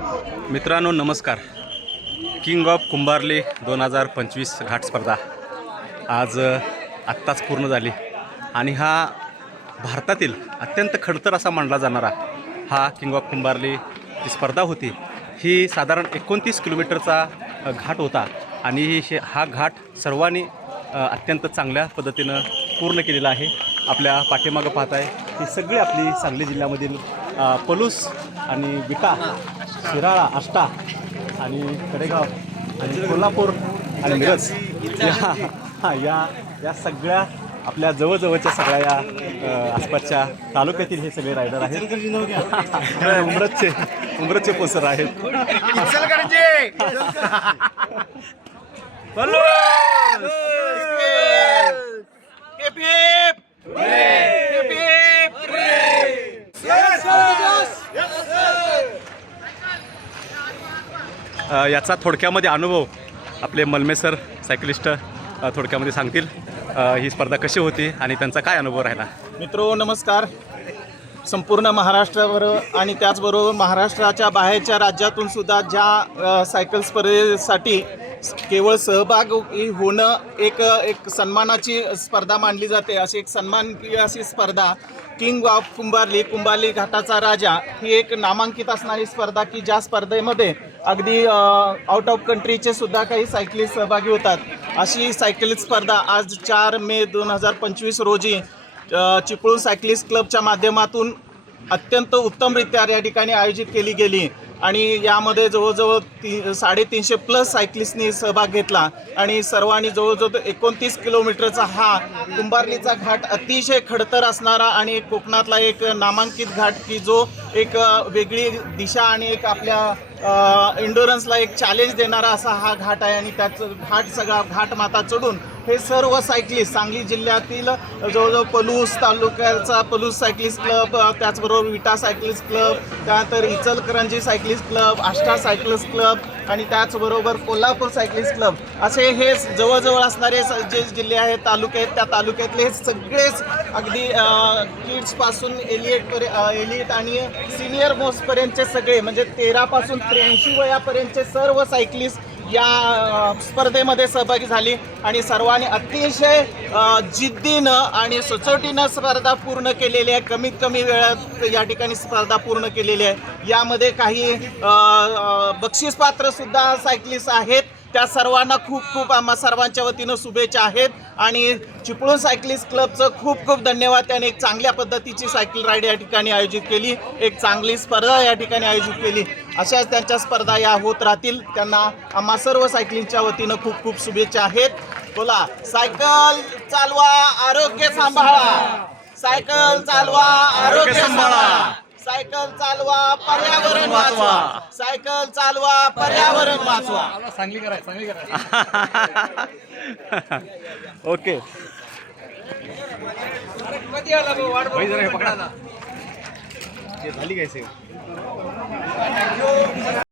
मित्रांनो नमस्कार. King of Kumbharli 2025 घाट स्पर्धा आज आत्ताच पूर्ण झाली आणि हा भारतातील अत्यंत खडतर असा मानला जाणारा हा किंग ऑफ कुंभारली जी स्पर्धा होती ही साधारण 29 किलोमीटरचा घाट होता आणि हा घाट सर्वांनी अत्यंत चांगल्या पद्धतीनं पूर्ण केलेला आहे. आपल्या पाठीमागं पाहताय ही सगळी आपली सांगली जिल्ह्यामधील पलूस आणि विटा, शिराळा, आष्टा आणि कडेगाव आणि कोल्हापूर आणि मिरज या सगळ्या आपल्या जवळजवळच्या सगळ्या या आसपासच्या तालुक्यातील हे सगळे रायडर आहेत. उमरजचे पोसर आहेत. याचा थोडक्यामध्ये अनुभव आपले मलमे सर सायकलिस्ट थोडक्यामध्ये सांगतील. ही स्पर्धा कशी होती आणि त्यांचा काय अनुभव राहिला. मित्रो नमस्कार. संपूर्ण महाराष्ट्रावर आणि त्याचबरोबर महाराष्ट्राच्या बाहेरच्या राज्यातून सुद्धा ज्या सायकल स्पर्धेसाठी केवळ सहभागी होणं एक सन्मानाची स्पर्धा मानली जाते, अशी एक सन्माननीय अशी स्पर्धा किंग ऑफ कुंभारली घाटाचा राजा ही एक नामांकित असणारी स्पर्धा की ज्या स्पर्धेमध्ये अगदी आउट ऑफ कंट्रीचे सुद्धा काही सायकलिस्ट सहभागी होतात. अशी सायकल स्पर्धा आज 4 मे 2025 रोजी चिपळूण सायकलिस्ट क्लबच्या माध्यमातून अत्यंत उत्तमरित्या या ठिकाणी आयोजित केली गेली आणि यामध्ये जवळजवळ 350+ सायकलिस्टनी सहभाग घेतला आणि सर्वांनी जवळजवळ 29 किलोमीटरचा हा कुंभारलीचा घाट अतिशय खडतर असणारा आणि एक कोकणातला एक नामांकित घाट की जो एक वेगळी दिशा आणि एक आपल्या एन्ड्युरन्सला एक चॅलेंज देणारा असा हा घाट आहे. आणि त्याचं सगळा घाट माथा चढून हे सर्व सायकलिस्ट सांगली जिल्ह्यातील जवळजवळ पलूस तालुक्याचा पलूस सायकलिस्ट क्लब, त्याचबरोबर विटा सायकलिस्ट क्लब, त्यानंतर Ichalkaranji cyclist club, Ashta cyclist club आणि त्याचबरोबर कोल्हापूर सायकलिस्ट क्लब असे हे जवळजवळ असणारे जे जिल्हे आहेत, तालुके आहेत, त्या तालुक्यातले हे सगळेच अगदी किड्सपासून एलिट आणि सिनियर मोस्टपर्यंतचे सगळे म्हणजे 13 पासून 83 वयापर्यंतचे सर्व सायकलिस्ट या स्पर्धेमध्ये सहभागी झाली आणि सर्वांनी अतिशय जिद्दीनं आणि सचोटीनं स्पर्धा पूर्ण केलेली आहे. कमीत कमी वेळात या ठिकाणी स्पर्धा पूर्ण केलेली आहे. यामध्ये काही बक्षीसपात्रसुद्धा सायकलिस्ट आहेत. त्या सर्वांना खूप आम्हा सर्वांच्या वतीनं शुभेच्छा आहेत आणि चिपळूण सायकलिस्ट क्लबचं खूप धन्यवाद. त्याने एक चांगल्या पद्धतीची सायकल राईड या ठिकाणी आयोजित केली, एक चांगली स्पर्धा या ठिकाणी आयोजित केली. अशाच त्यांच्या स्पर्धा या होत राहतील. त्यांना आम्हा सर्व सायकलिंगच्या वतीनं खूप शुभेच्छा आहेत. बोला, सायकल चालवा आरोग्य सांभाळा, सायकल चालवा आरोग्य सांभाळा, सायकल चालवा पर्यावरण वाचवा, सायकल चालवा पर्यावरण वाचवा. चांगली करायचं ओके. पकडा झाली काय